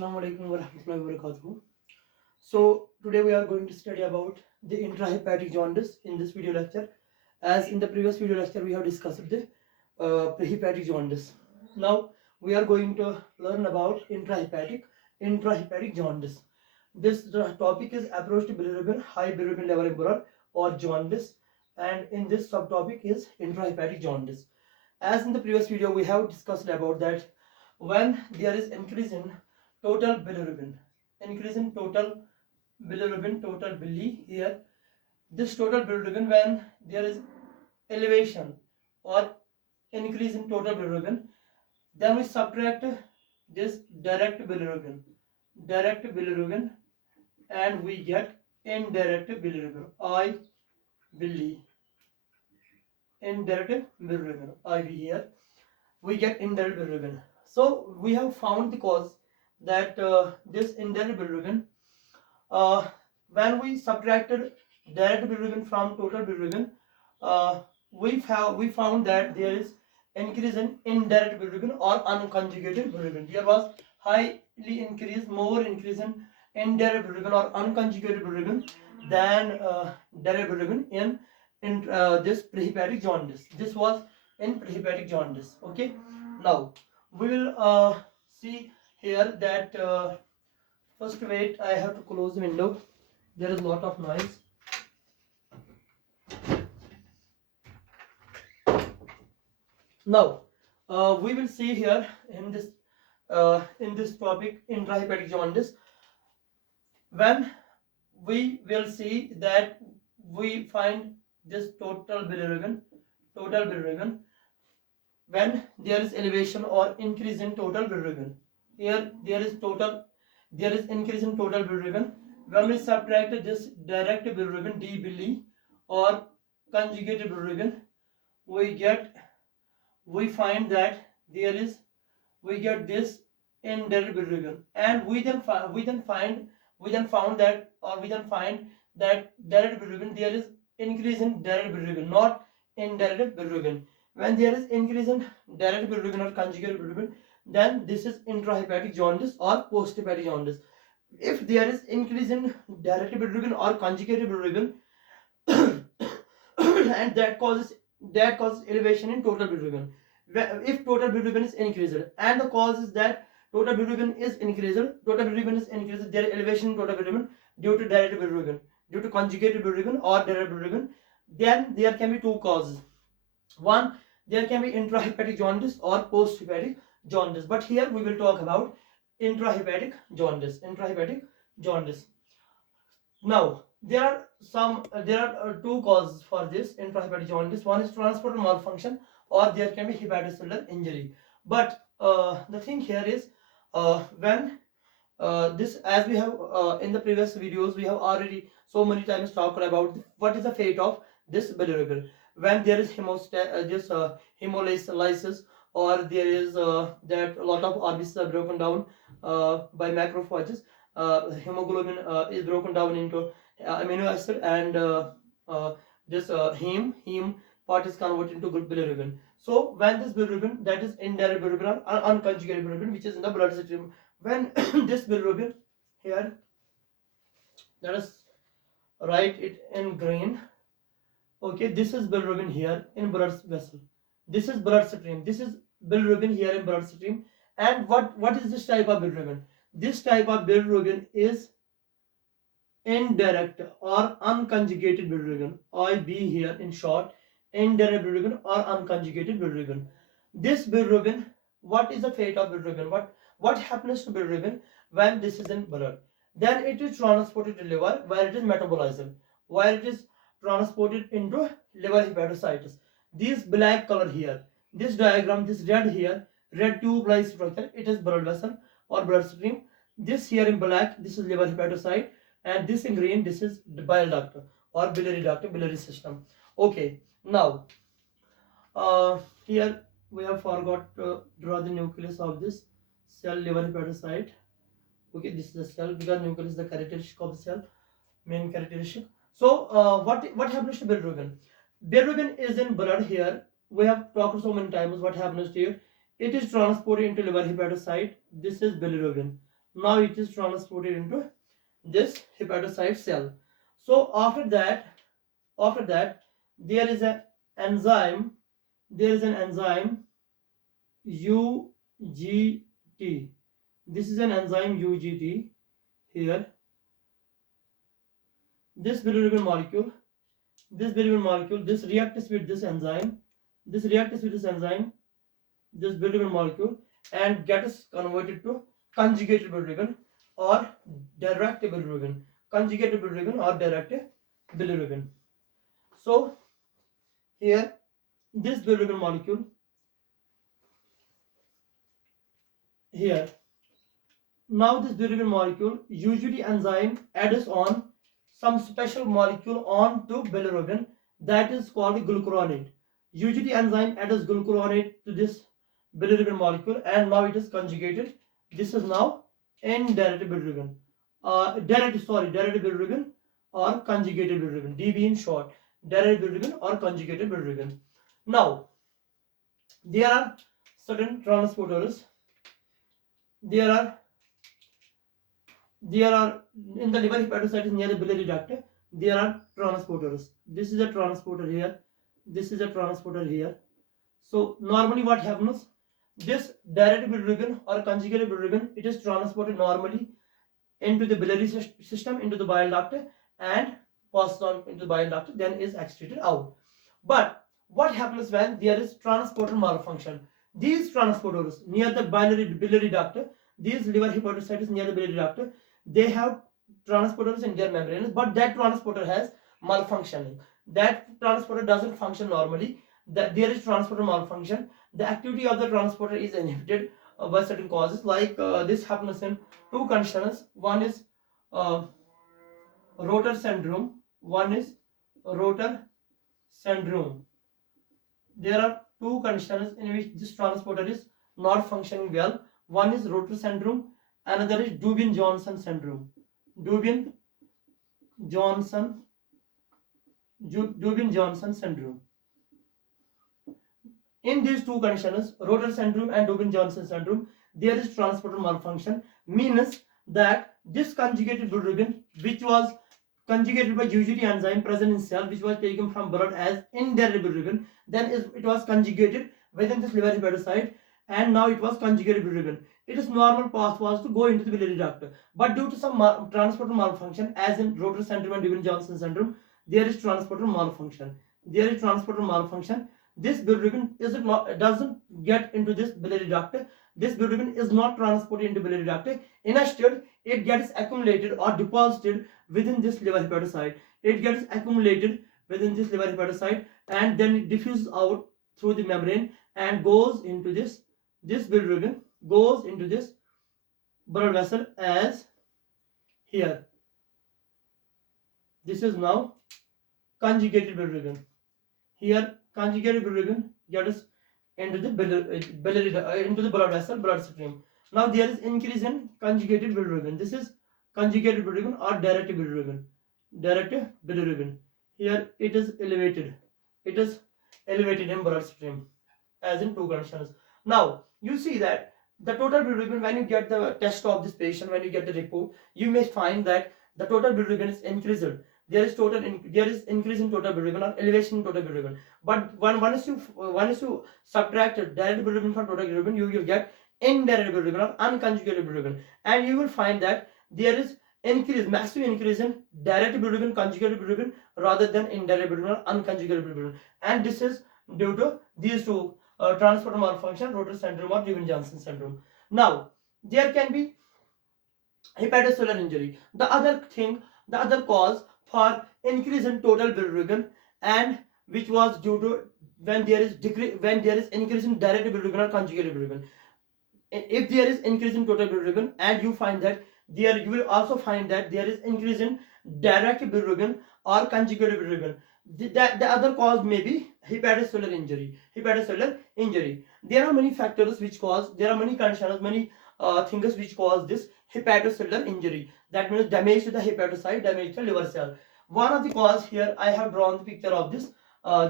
Assalamu alaikum wa rahmatullahi wa barakatuh. So today we are going to study about the intrahepatic jaundice in this video lecture. As in the previous video lecture we have discussed the prehepatic jaundice. Now we are going to learn about intrahepatic jaundice. This topic is approach to bilirubin, high bilirubin level in blood or jaundice, and in this subtopic is intrahepatic jaundice. As in the previous video we have discussed about that when there is increase in total bilirubin, total bili here, this total bilirubin, when there is elevation or increase in total bilirubin, then we subtract this direct bilirubin, and we get indirect bilirubin, I bili, indirect bilirubin, IV here, we get indirect bilirubin. So we have found the cause that this indirect bilirubin, when we subtracted direct bilirubin from total bilirubin, we found that there is increase in indirect bilirubin or unconjugated bilirubin. There was more increase in indirect bilirubin or unconjugated bilirubin than direct bilirubin in this prehepatic jaundice. This was in prehepatic jaundice. Okay. Now we will see here that first, wait, I have to close the window. There is a lot of noise. Now we will see here in this topic intrahepatic jaundice, when we will see that we find this total bilirubin, when there is elevation or increase in total bilirubin. Here there is increase in total bilirubin. When we subtract this direct bilirubin, D bili, or conjugated bilirubin, we find that we get this indirect bilirubin, and we then find that direct bilirubin, there is increase in direct bilirubin, not indirect bilirubin. When there is increase in direct bilirubin or conjugated bilirubin, then this is intrahepatic jaundice or posthepatic jaundice. If there is increase in direct bilirubin or conjugated bilirubin and that causes elevation in total bilirubin. If total bilirubin is increased and the cause is that total bilirubin is increased, there is elevation in total bilirubin due to direct bilirubin, due to conjugated bilirubin or direct bilirubin, then there can be two causes. One, there can be intrahepatic jaundice or posthepatic jaundice, but here we will talk about intrahepatic jaundice. Now there are two causes for this intrahepatic jaundice. One is transporter malfunction, or there can be hepatocellular injury. But the thing here is, when this, as we have in the previous videos, we have already so many times talked about what is the fate of this bilirubin when there is hemolysis, or there is that a lot of RBCs are broken down by macrophages. Hemoglobin is broken down into amino acid, and this heme part is converted into bilirubin. So when this bilirubin, that is indirect bilirubin or unconjugated bilirubin, which is in the blood stream, when this bilirubin here, let us write it in green. Okay, this is bilirubin here in blood vessel. This is blood stream. This is bilirubin here in blood stream. And what is this type of bilirubin? This type of bilirubin is indirect or unconjugated bilirubin. IB here in short, indirect bilirubin or unconjugated bilirubin. This bilirubin, what is the fate of bilirubin? What happens to bilirubin when this is in blood? Then it is transported to liver, where it is metabolized, where it is transported into liver hepatocytes. This black color here, this diagram, this red here, red tube-like structure, it is blood vessel or blood stream. This here in black, this is liver hepatocyte, and this in green, this is the bile duct or biliary system. Okay, now here we have forgot to draw the nucleus of this cell, liver hepatocyte. Okay, this is the cell, because nucleus is the characteristic of the cell, main characteristic. So what happens to bilirubin? Bilirubin is in blood here. We have talked so many times what happens to it. It is transported into liver hepatocyte. This is bilirubin. Now it is transported into this hepatocyte cell. So after that there is an enzyme. There is an enzyme UGT. This is an enzyme UGT here. This bilirubin molecule, this reacts with this enzyme, this bilirubin molecule, and gets converted to conjugated bilirubin or direct bilirubin. Conjugated bilirubin or direct bilirubin. So here this bilirubin molecule here. Now this bilirubin molecule, usually enzyme adds on some special molecule onto bilirubin, that is called glucuronate. Usually enzyme adds glucuronate to this bilirubin molecule, and now it is conjugated. This is now indirect bilirubin. Direct bilirubin or conjugated bilirubin. DB in short. Direct bilirubin or conjugated bilirubin. Now there are certain transporters. There are in the liver hepatocytes near the biliary duct, there are transporters. This is a transporter here, this is a transporter here. So normally what happens, this direct bilirubin or conjugated bilirubin, it is transported normally into the biliary system, into the bile duct, and passed on into the bile duct, then is excreted out. But what happens when there is transporter malfunction? These transporters near the biliary duct, these liver hepatocytes near the biliary duct, they have transporters in their membranes, but that transporter has malfunctioning. That transporter doesn't function normally. That there is transporter malfunction. The activity of the transporter is inhibited by certain causes. Like this happens in two conditions. One is rotor syndrome. One is rotor syndrome. There are two conditions in which this transporter is not functioning well. One is rotor syndrome, another is Dubin-Johnson syndrome. Dubin-Johnson syndrome. In these two conditions, rotor syndrome and Dubin-Johnson syndrome, there is transporter malfunction, means that this conjugated bilirubin, which was conjugated by UGT enzyme present in cell, which was taken from blood as indirect bilirubin, then it was conjugated within this liver hepatocyte, and now it was conjugated bilirubin. Its normal path was to go into the biliary duct, but due to some transporter malfunction, as in rotor syndrome and Dubin-Johnson syndrome, there is transporter malfunction. This bilirubin doesn't get into this biliary duct. This bilirubin is not transported into biliary duct. Instead, it gets accumulated or deposited within this liver hepatocyte. And then it diffuses out through the membrane and goes into this bilirubin goes into this blood vessel as here. This is now conjugated bilirubin. Here conjugated bilirubin gets into the into the blood vessel, blood stream. Now there is increase in conjugated bilirubin. This is conjugated bilirubin or direct bilirubin. Here it is elevated. In blood stream, as in two conditions. Now you see that the total bilirubin, when you get the test of this patient, when you get the report, you may find that the total bilirubin is increased. There is increase in total bilirubin or elevation in total bilirubin. But once you subtract direct bilirubin from total bilirubin, you will get indirect bilirubin or unconjugated bilirubin, and you will find that there is massive increase in direct bilirubin, conjugated bilirubin, rather than indirect bilirubin or unconjugated bilirubin, and this is due to these two transporter malfunction, rotor syndrome or Dubin-Johnson syndrome. Now there can be hepatocellular injury. The other cause for increase in total bilirubin, and which was due to when there is increase in direct bilirubin or conjugated bilirubin. If there is increase in total bilirubin, and you find that you will also find that there is increase in direct bilirubin or conjugated bilirubin. The other cause may be hepatocellular injury. There are many factors which cause. There are many conditions, many things which cause this hepatocellular injury. That means damage to the hepatocyte, damage to the liver cell. One of the cause here, I have drawn the picture of this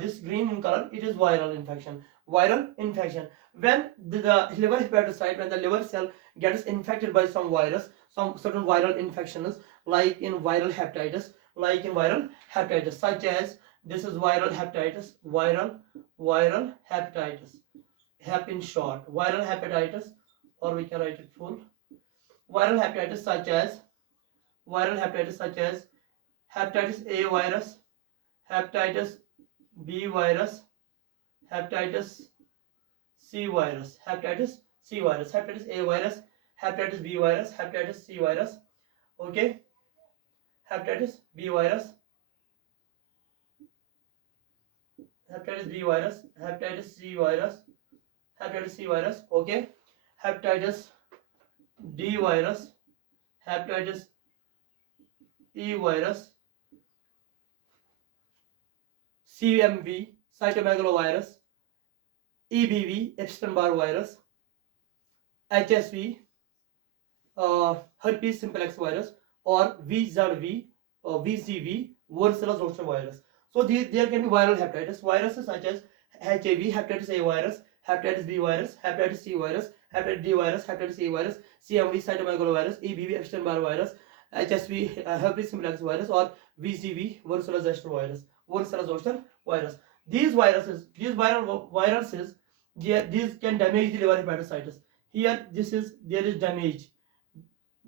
this green in color, it is viral infection. Viral infection. When the liver hepatocyte, when the liver cell gets infected by some virus, some certain viral infections, like in viral hepatitis, such as this is viral hepatitis, viral hepatitis, hep in short, viral hepatitis, or we can write it full. Viral hepatitis such as hepatitis A virus, hepatitis B virus, hepatitis C virus, hepatitis A virus, hepatitis B virus, hepatitis C virus. Okay, hepatitis B virus, hepatitis B virus, hepatitis C virus, hepatitis C virus. Okay, hepatitis D virus, hepatitis E virus, CMV, cytomegalovirus, EBV, Epstein-Barr virus, HSV, herpes simplex virus, or VZV, VZV, varicella zoster virus. So there can be viral hepatitis. Viruses such as HIV, hepatitis A virus, hepatitis B virus, hepatitis C virus, hepatitis D virus, hepatitis E virus, CMV, cytomegalovirus, EBV, Epstein-Barr virus, HSV, herpes simplex virus, or VZV, varicella zoster virus. These viruses, these can damage the liver hepatocytes. Here, there is damage.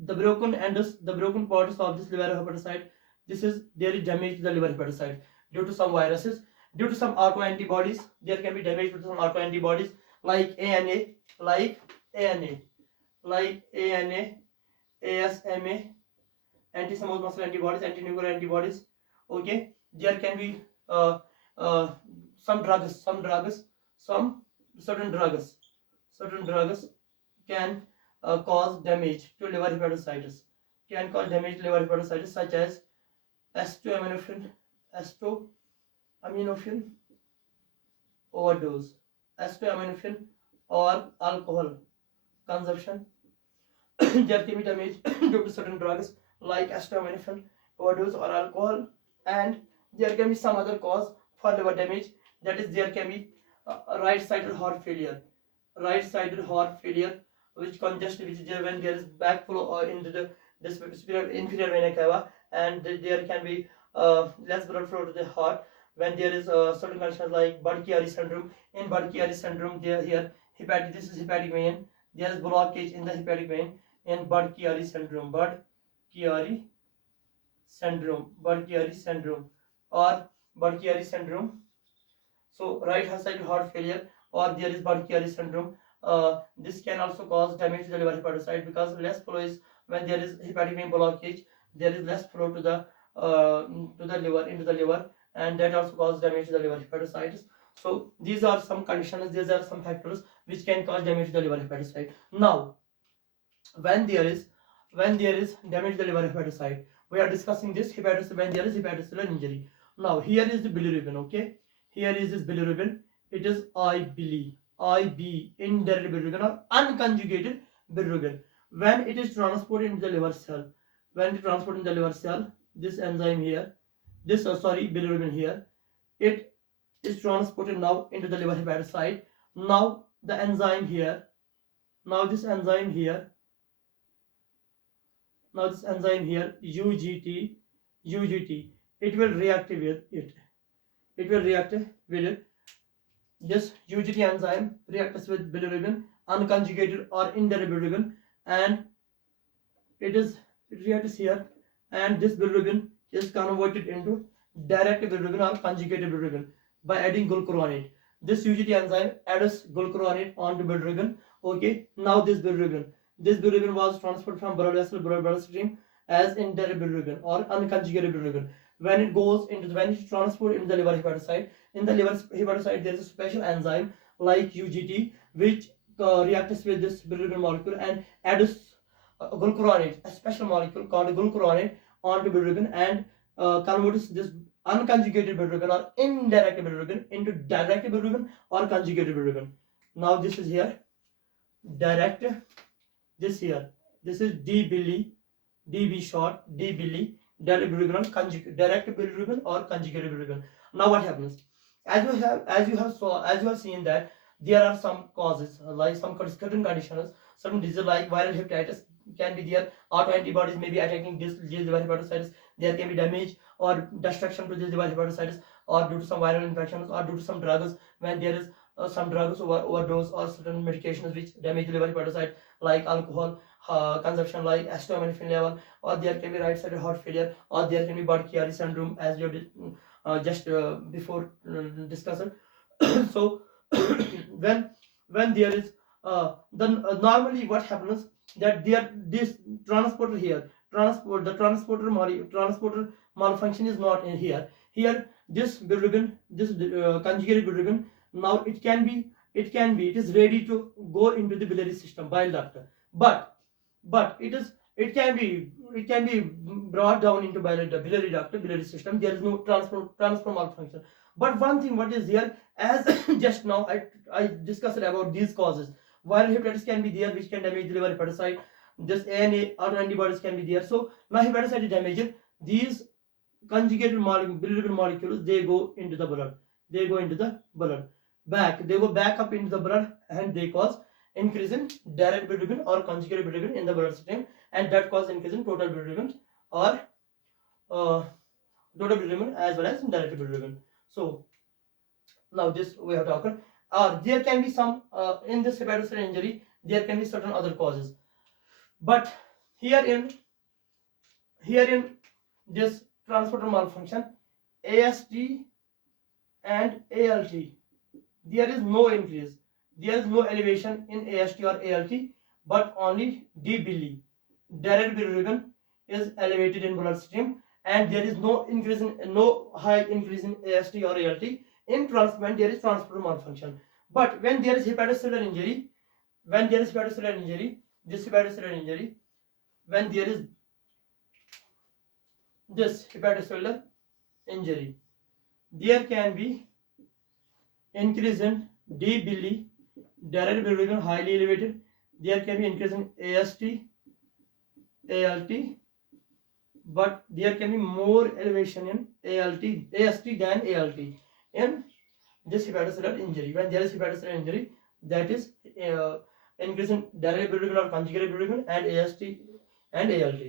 The broken parts of this liver hepatocyte. There is damage to the liver hepatocyte due to some viruses, due to some autoantibodies. There can be damage due to some autoantibodies like ANA, ASMA, anti-smooth muscle antibodies, anti-nuclear antibodies. Okay, there can be some certain drugs can cause damage to liver hepatocytes. Such as acetaminophen overdose, acetaminophen or alcohol consumption. There can be damage due to certain drugs like acetaminophen overdose or alcohol, and there can be some other cause for liver damage. That is, there can be right-sided heart failure, which is there when there is backflow or into the inferior vena cava, and there can be less blood flow to the heart when there is certain conditions like Budd-Chiari syndrome. In Budd-Chiari syndrome, this is hepatic vein. There is blockage in the hepatic vein in Budd-Chiari syndrome, or Budd-Chiari syndrome. So right-sided heart failure, or there is Budd-Chiari syndrome. This can also cause damage to the liver hepatocyte, because less flow is when there is hepatic vein blockage. There is less flow to the into the liver, and that also causes damage to the liver hepatocytes. So these are some conditions. These are some factors which can cause damage to the liver hepatocyte. Now, when there is damage to the liver hepatocyte, we are discussing this when there is hepatocellular injury. Now here is the bilirubin. Okay, here is this bilirubin. It is IB, indirect bilirubin or unconjugated bilirubin. When it is transported into the liver cell, this enzyme here, bilirubin here, it is transported now into the liver hepatocyte. Now the enzyme here, this enzyme here, UGT, it will react with it. This UGT enzyme reacts with bilirubin, unconjugated or indirect bilirubin, and it reacts here, and this bilirubin is converted into direct bilirubin or conjugated bilirubin by adding glucuronate. This UGT enzyme adds glucuronate onto bilirubin. Okay, now this bilirubin was transferred from bloodstream as indirect bilirubin or unconjugated bilirubin. When it is transported into the liver hepatocyte, in the liver hepatocyte there is a special enzyme like UGT which reacts with this bilirubin molecule and adds glucuronate, a special molecule called glucuronate, onto bilirubin, and converts this unconjugated bilirubin or indirect bilirubin into direct bilirubin or conjugated bilirubin. Now this is here direct, this is DB short, direct bilirubin or conjugated bilirubin. Now what happens? as you have seen that there are some causes, like some certain conditions, certain diseases like viral hepatitis can be there. Auto antibodies may be attacking this liver hepatocytes. There can be damage or destruction to this liver hepatocytes, or due to some viral infections, or due to some drugs, when there is some drugs overdose, or certain medications which damage the liver hepatocyte, like alcohol consumption, like acetaminophen level, or there can be right-sided heart failure, or there can be Budd-Chiari syndrome, as you did just before discussed. So when there is then normally what happens, that there this transporter here, transporter malfunction is not in here. Here this bilirubin, this conjugated bilirubin, now it is ready to go into the biliary system, bile duct, but it can be brought down into biliary duct, biliary system. There is no transfer malfunction. But one thing what is here, as just now I discussed about these causes. Viral hepatitis can be there, which can damage the liver hepatocyte. This ANA autoantibodies can be there. So now hepatocyte is damaged. These conjugated bilirubin molecules, they go into the blood. They go into the blood. They go back up into the blood, and they cause increase in direct bilirubin or conjugated bilirubin in the bloodstream, and that cause increase in total bilirubin, or uh, total bilirubin as well as direct bilirubin. So now this we have talked. There can be some in this hepatocellular injury. There can be certain other causes, but here in this transporter malfunction, AST and ALT, there is no increase. There is no elevation in AST or ALT, but only DBili, direct bilirubin, is elevated in bloodstream, and there is no high increase in AST or ALT. When there is transporter malfunction. But when there is hepatocellular injury, when there is hepatocellular injury, this hepatocellular injury, when there is this hepatocellular injury, there can be increase in DBili, direct bilirubin highly elevated. There can be increase in AST, ALT, but there can be more elevation in AST than ALT in this hepatocellular injury. When there is hepatocellular injury, that is increase in direct bilirubin or conjugated bilirubin, and AST and ALT.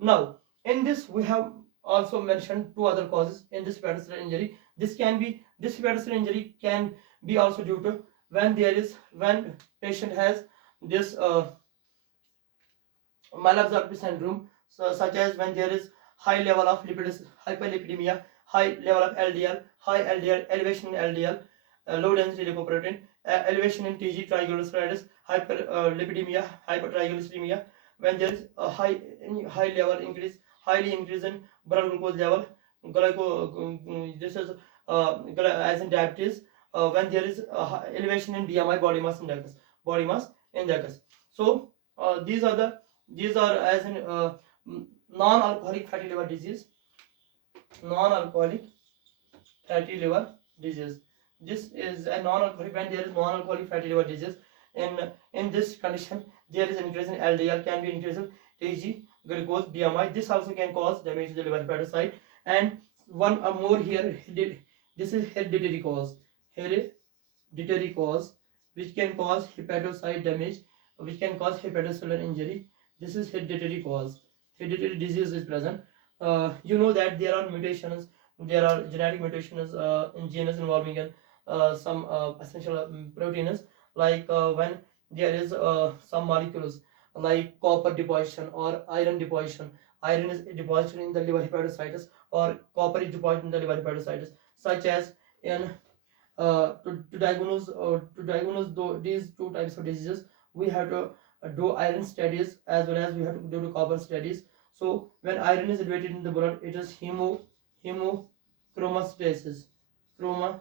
Now, in this we have also mentioned two other causes in this hepatocellular injury. This hepatocellular injury can be also due to when patient has this malabsorption syndrome, such as when there is high level of lipids, hyperlipidemia, high level of LDL, high LDL, elevation in LDL, low density lipoprotein, elevation in TG, triglycerides, hyperlipidemia, hypertriglyceridemia, when there is a high level increase, highly increase in blood glucose level, this is as in diabetes, when there is elevation in BMI, body mass index. So these are as in non-alcoholic fatty liver disease, non-alcoholic fatty liver disease. This is a non-alcoholic. When there is non-alcoholic fatty liver disease, in this condition, there is increase in LDL, can be increase in TG, glucose, BMI. This also can cause damage to the liver hepatocyte. And one more here, this is hereditary cause, which can cause hepatocyte damage, which can cause hepatocellular injury. This is hereditary cause. Hereditary disease is present. You know that there are mutations, there are genetic mutations in genes involving some essential proteins, like when there is some molecules like copper deposition or iron deposition. Iron is deposited in the liver hepatocytes, or copper is deposited in the liver hepatocytes, such as in to diagnose these two types of diseases, we have to do iron studies, as well as we have to do copper studies. So when iron is elevated in the blood, it is hemochromatosis, chroma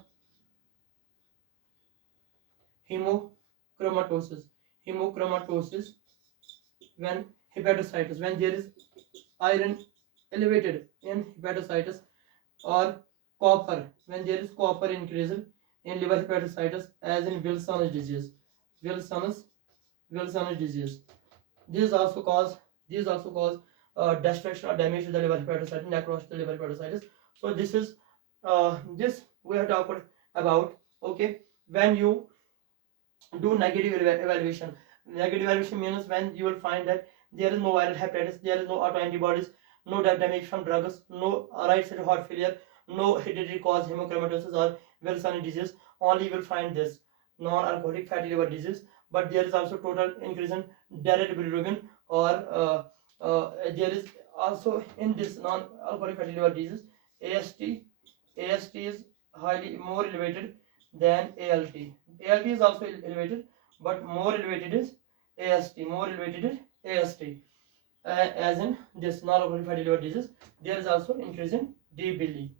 hemochromatosis hemochromatosis. When hepatocytes, when there is iron elevated in hepatocytes, or copper, when there is copper increased in liver hepatocytes, as in Wilson's disease. Wilson's disease. These also cause destruction or damage to the liver hepatocyte, necrosis to the liver hepatocytes. So this is this we have talked about about, okay, when you do negative evaluation. Negative evaluation means when you will find that there is no viral hepatitis, there is no autoantibodies, no damage from drugs, no right-sided heart failure, no hereditary cause hemochromatosis or Wilson disease. Only you will find this non-alcoholic fatty liver disease, but there is also total increase in direct bilirubin, or there is also in this non-alcoholic fatty liver disease AST. AST is highly more elevated than ALT. ALT is also elevated, but more elevated is AST. More elevated is AST. As in this non-alcoholic fatty liver disease, there is also increase in D-billy.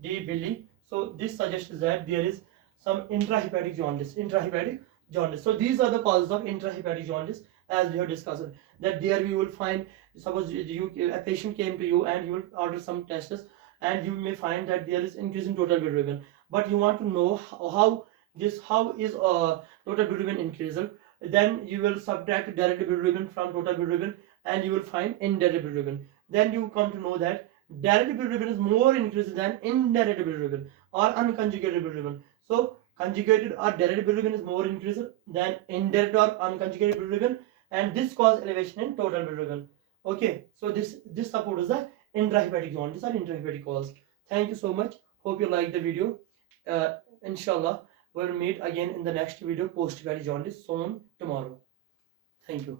D-billy. So this suggests that there is some intrahepatic jaundice. Intrahepatic jaundice. So these are the causes of intrahepatic jaundice, as we have discussed. That there we will find, suppose a patient came to you and you will order some tests, and you may find that there is increase in total bilirubin, but you want to know how is total bilirubin increase. Then you will subtract direct bilirubin from total bilirubin, and you will find indirect bilirubin. Then you come to know that direct bilirubin is more increased than indirect bilirubin or unconjugated bilirubin. So conjugated or direct bilirubin is more increased than indirect or unconjugated bilirubin, and this cause elevation in total bilirubin. Okay, so this supports the intrahepatic jaundice or intrahepatic cause. Thank you so much. Hope you like the video. Inshallah, we'll meet again in the next video post hepatic jaundice soon tomorrow. Thank you.